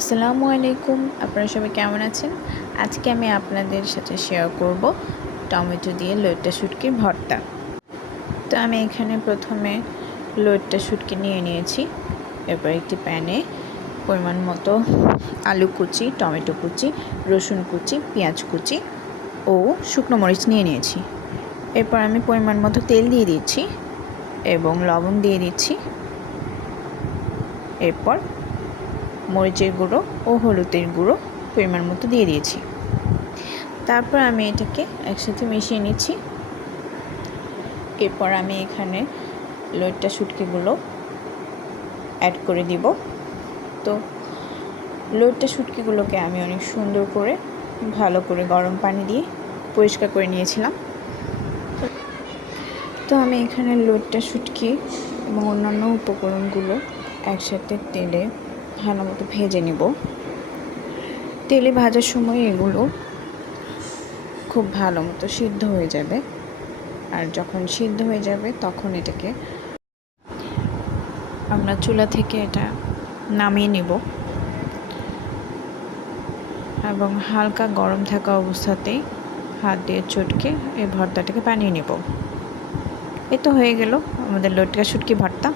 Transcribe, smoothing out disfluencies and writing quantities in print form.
আসসালামু আলাইকুম, আপনারা সবাই কেমন আছেন? আজকে আমি আপনাদের সাথে শেয়ার করব টমেটো দিয়ে লইট্টা শুটকির ভর্তা। তো আমি এখানে প্রথমে লইট্টা শুটকি নিয়ে নিয়েছি। এরপর একটি প্যানে পরিমাণ মতো আলু কুচি, টমেটো কুচি, রসুন কুচি, পেঁয়াজ কুচি ও শুকনো মরিচ নিয়ে নিয়েছি। এরপর আমি পরিমাণ মতো তেল দিয়ে দিচ্ছি এবং লবণ দিয়ে দিচ্ছি। এরপর মরিচের গুঁড়ো ও হলুদের গুঁড়ো পরিমাণ মতো দিয়ে দিয়েছি। তারপর আমি এটাকে একসাথে মিশিয়ে নিচ্ছি। এরপর আমি এখানে লইট্টা শুটকিগুলো অ্যাড করে দিব। তো লইট্টা শুটকিগুলোকে আমি অনেক সুন্দর করে ভালো করে গরম পানি দিয়ে পরিষ্কার করে নিয়েছিলাম। তো আমি এখানে লইট্টা শুটকি এবং অন্যান্য উপকরণগুলো একসাথে তেলে ভালো মতো ভেজে নেব। তেলে ভাজার সময় এগুলো খুব ভালো মতো সিদ্ধ হয়ে যাবে, আর যখন সিদ্ধ হয়ে যাবে তখন এটাকে আমরা চুলা থেকে এটা নামিয়ে নেব এবং হালকা গরম থাকা অবস্থাতেই হাত দিয়ে চটকে এই ভর্তাটাকে বানিয়ে নেব। এই তো হয়ে গেল আমাদের লইট্টা শুটকি ভর্তা।